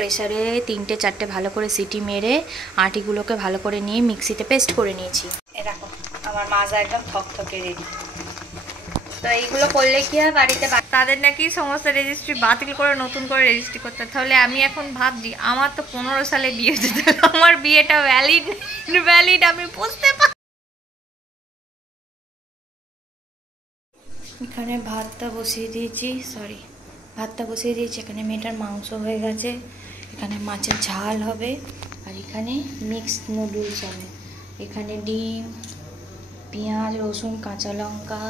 প্রেসারে 3টে 4টে ভালো করে সিটি মেরে আটিগুলোকে ভালো করে নিয়ে মিক্সিতে পেস্ট করে নিয়েছি। এরকম আমার মাজা একদম থকথকে রেডি। তো এইগুলো করলে কি হয়, বাড়িতে তাদের নাকি সমস্ত রেজিস্ট্রি বাতিল করে নতুন করে রেজিস্ট্রি করতে। তাহলে আমি এখন ভাবছি, আমার তো 15 সালে বিয়ে হয়েছে, আমার বিয়েটা ভ্যালিড আমি বুঝতে পারি। এখানে ভাতটা বসিয়ে দিয়েছি, এখানে মেয়েটার মাংস হয়ে গেছে, এখানে মাছের ঝাল হবে, আর এখানে মিক্সড নুডলস হবে। এখানে ডিম, পেঁয়াজ, রসুন, কাঁচা লঙ্কা,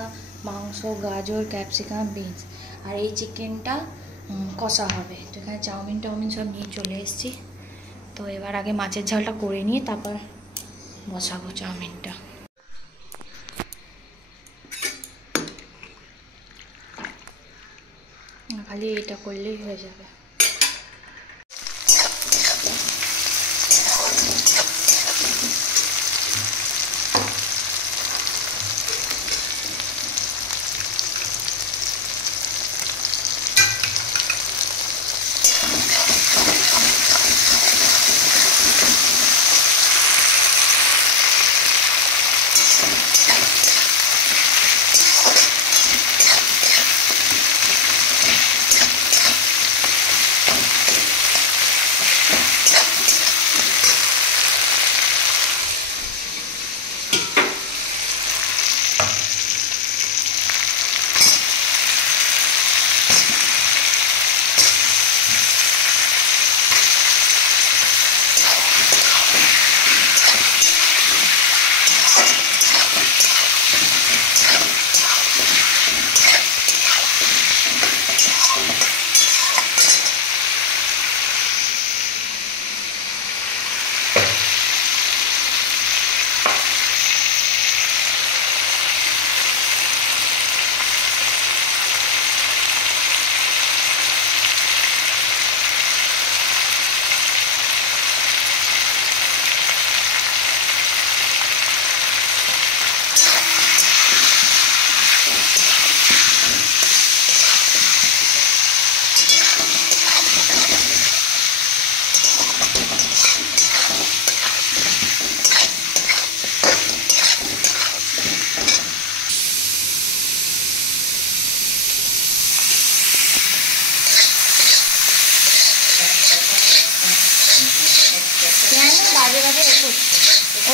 মাংস, গাজর, ক্যাপসিকাম, বিনস, আর এই চিকেনটা কষা হবে। তো এখানে চাউমিন সব নিয়ে চলে এসেছি। তো এবার আগে মাছের ঝালটা করে নিয়ে তারপর বসাবো চাউমিনটা। খালি এটা করলেই হয়ে যাবে।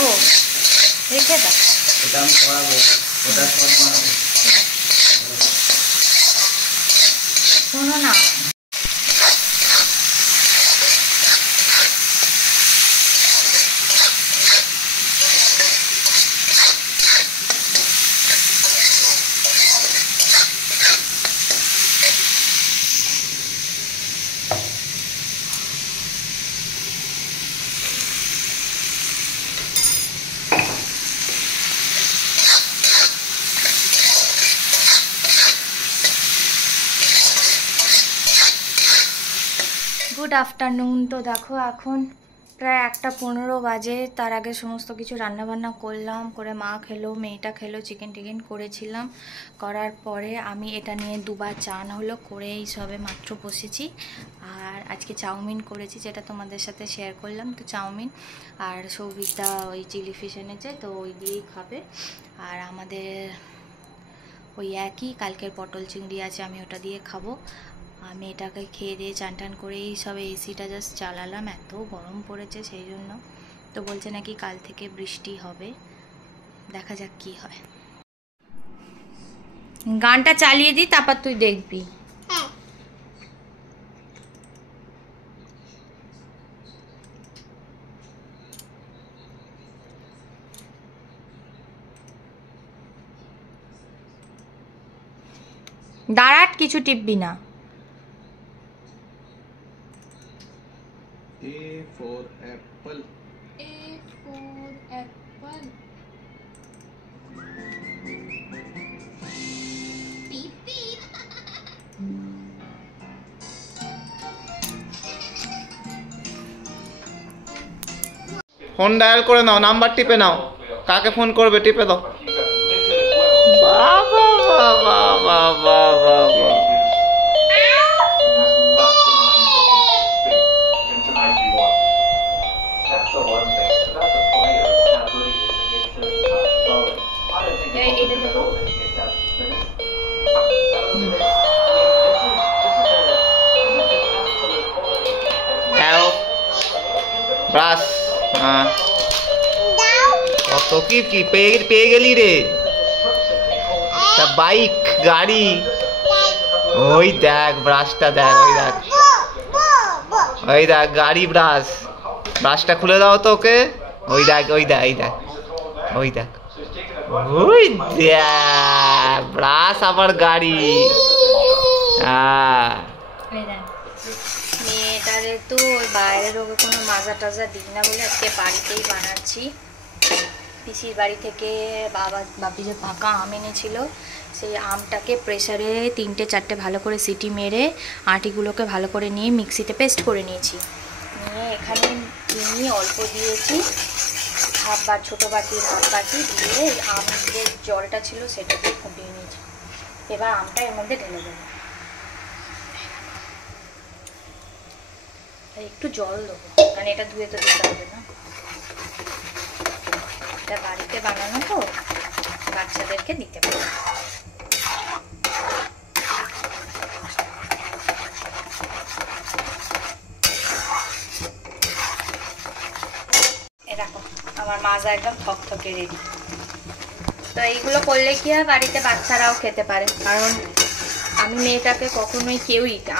ও রেখে দাও, এটা আমি করাবো, ওটা সব বানাবো। শোনো না, গুড আফটারনুন। তো দেখো এখন প্রায় 1:15 বাজে। তার আগে সমস্ত কিছু রান্নাবান্না করলাম, করে মা খেলো, মেয়েটা খেলো, চিকেন টিকেন করেছিলাম। করার পরে আমি এটা নিয়ে দুবার চান হলো, করে এই সবে মাত্র বসেছি। আর আজকে চাউমিন করেছি, যেটা তোমাদের সাথে শেয়ার করলাম। তো চাউমিন আর সৌভিকদা ওই চিলি ফিশ এনেছে, তো ওই দিয়েই খাবে। আর আমাদের ওই একই কালকের পটল চিংড়ি আছে, আমি ওটা দিয়ে খাবো। আমি এটাকে খেয়ে দিয়ে চান টান করেই সব এসিটা জাস্ট চালালাম, এত গরম পড়েছে সেই জন্য। তো বলছে নাকি কাল থেকে বৃষ্টি হবে, দেখা যাক কি হয়। গানটা চালিয়ে দিই, তারপর তুই দেখবি। দাঁড়াট, কিছু টিপবি না। A for apple. A for apple. Beep beep. Phone dial করে নাও, নাম্বার টিপে নাও, কাকে ফোন করবে টিপে দাও। বাবা বাবা বাবা বাবা এটা দেখো ব্রাশ কত কি কি পেয়ে গেলি রে তা বাইক গাড়ি ওই দেখ ব্রাশটা দেখ ওই দেখ গাড়ি ব্রাশটা খুলে দাও তো ওকে ওই দেখ ওই দেখ ব্রাশ আবার গাড়ি মেয়েটা যেহেতু ওই বাইরের ওকে কোনো মাজা টাজা দিই না বলে আজকে বাড়িতেই বানাচ্ছি। পিসির বাড়ি থেকে বাপি যে পাকা আম এনেছিল সেই আমটাকে প্রেসারে 3-4টে ভালো করে সিটি মেরে আটিগুলোকে ভালো করে নিয়ে মিক্সিতে পেস্ট করে নিয়েছি। নিয়ে এখানে চিনি অল্প দিয়েছি, ছোটো বাটির হাফ বাটি দিয়ে আম যে জলটা ছিল সেটা দিয়ে ফুটিয়ে নিয়েছি। এবার আমটা এর মধ্যে ঢেলে দেবো, একটু জল দেবো কারণ এটা ধুয়ে তো দিতে হবে না, এটা বাড়িতে বানানো তো বাচ্চাদেরকে দিতে পারবো। এরকম আমার মাজা একদম থকথকে রেডি। তো এইগুলো করলে কি হয়, বাড়িতে বাচ্চারাও খেতে পারে। কারণ আমি মেয়েটাকে কখনোই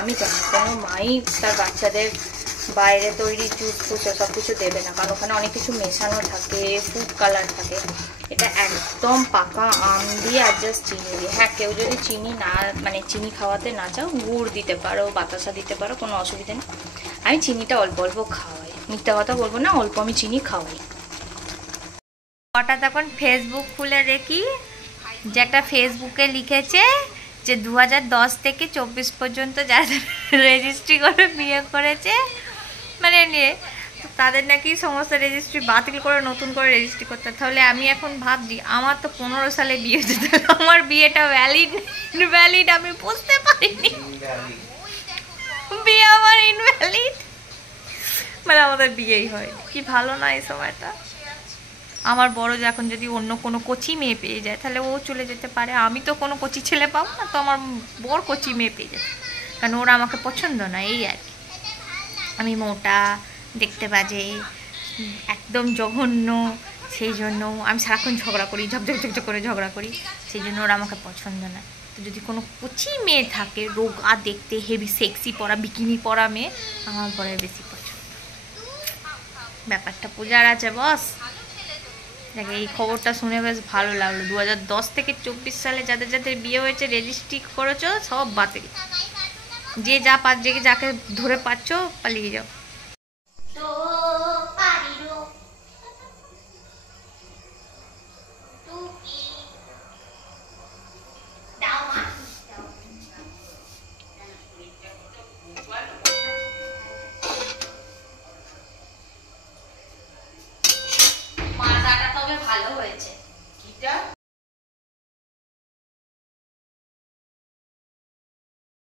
আমি কেন কোনো মাই তার বাচ্চাদের বাইরে তৈরি জুস ফুস সব কিছু দেবে না, কারণ ওখানে অনেক কিছু মেশানো থাকে, ফুড কালার থাকে। এটা একদম পাকা আম দিয়ে আর জাস্ট চিনি দিয়ে। হ্যাঁ, কেউ যদি চিনি চিনি খাওয়াতে না চাও গুড় দিতে পারো, বাতাসা দিতে পারো, কোনো অসুবিধা নেই। আমি চিনিটা অল্প অল্প খাওয়াই, মিথ্যা কথা বলবো না, অল্প আমি চিনি খাওয়াই। হঠাৎ এখন ফেসবুক খুলে দেখি যে একটা ফেসবুকে লিখেছে যে 2010 থেকে 24 পর্যন্ত যাদের রেজিস্ট্রি করে বিয়ে করেছে নিয়ে তাদের নাকি সমস্ত রেজিস্ট্রি বাতিল করে নতুন করে রেজিস্ট্রি করতে। তাহলে আমি এখন ভাবছি আমার তো 15 সালে বিয়ে হয়েছে, আমার বিয়েটা ভ্যালিড আমি বুঝতে পারিনি, বিয়ে আমার ইনভ্যালিড, আমাদের বিয়েই হয়। কি ভালো না এই সময়টা। আমার বড় যে এখন যদি অন্য কোনো কচি মেয়ে পেয়ে যায় তাহলে ও চলে যেতে পারে, আমি তো কোনো কচি ছেলে পাবো না, তো আমার বড় কচি মেয়ে পেয়ে যায়, কারণ ওরা আমাকে পছন্দ না, এই আর কি। আমি মোটা, দেখতে বাজে, একদম জঘন্য, সেই জন্য আমি সারাক্ষণ ঝগড়া করি, ঝকঝক করে ঝগড়া করি, সেই জন্য ওরা আমাকে পছন্দ না। তো যদি কোনো কচি মেয়ে থাকে, রোগা দেখতে, হেভি সেক্সি পরা, বিকিনি পরা মেয়ে, আমার বড় বেশি পছন্দ। ব্যাপারটা পূজার আছে বস। দেখে এই খবরটা শুনে বেশ ভালো লাগলো। 2010 থেকে 24 সালে যাদের যাদের বিয়ে হয়েছে, রেজিস্ট্রি করেছো, সব বাতিল। যে যাকে ধরে পাচ্ছ পালিয়ে যাও।